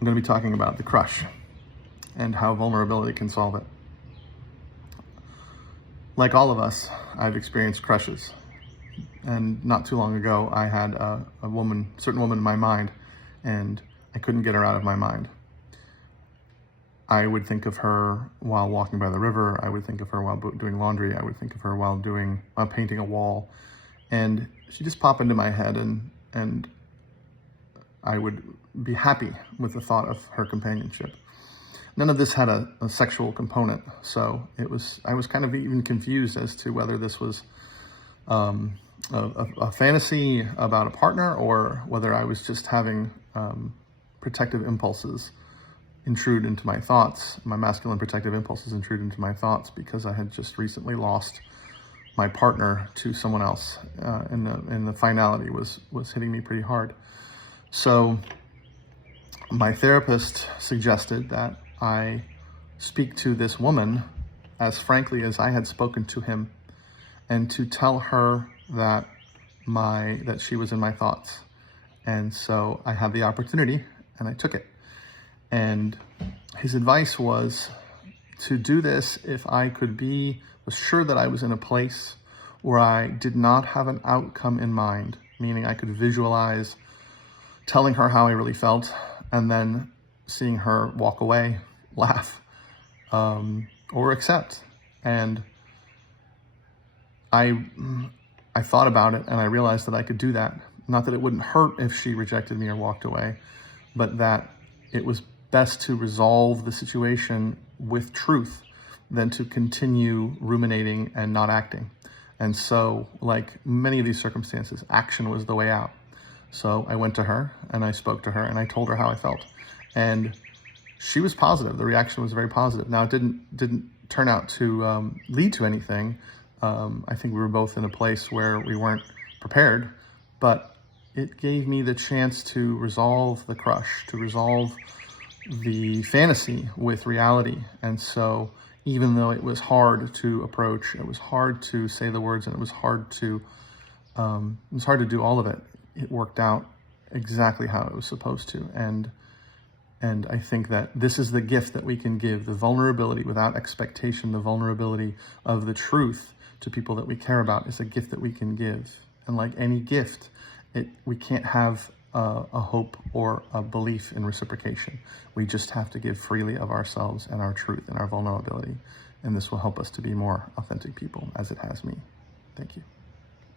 I'm going to be talking about the crush and how vulnerability can solve it. Like all of us, I've experienced crushes. And not too long ago, I had a certain woman in my mind, and I couldn't get her out of my mind. I would think of her while walking by the river. I would think of her while doing laundry. I would think of her while painting a wall. And she just popped into my head, and I would be happy with the thought of her companionship. None of this had a sexual component, so I was kind of even confused as to whether this was a fantasy about a partner, or whether I was just having protective impulses intrude into my thoughts, my masculine protective impulses intrude into my thoughts, because I had just recently lost my partner to someone else, and the finality was hitting me pretty hard. So my therapist suggested that I speak to this woman as frankly as I had spoken to him, and to tell her that she was in my thoughts. And so I had the opportunity, and I took it. And his advice was to do this if I was sure that I was in a place where I did not have an outcome in mind, meaning I could visualize telling her how I really felt, and then seeing her walk away, laugh, or accept. And I thought about it, and I realized that I could do that. Not that it wouldn't hurt if she rejected me or walked away, but that it was best to resolve the situation with truth than to continue ruminating and not acting. And so, like many of these circumstances, action was the way out. So I went to her, and I spoke to her, and I told her how I felt. And she was positive. The reaction was very positive. Now, it didn't turn out to lead to anything. I think we were both in a place where we weren't prepared, but it gave me the chance to resolve the crush, to resolve the fantasy with reality. And so even though it was hard to approach, it was hard to say the words, and it was hard to do all of it, it worked out exactly how it was supposed to. And I think that this is the gift that we can give, the vulnerability without expectation, the vulnerability of the truth to people that we care about is a gift that we can give. And like any gift, we can't have a hope or a belief in reciprocation. We just have to give freely of ourselves and our truth and our vulnerability. And this will help us to be more authentic people, as it has me. Thank you.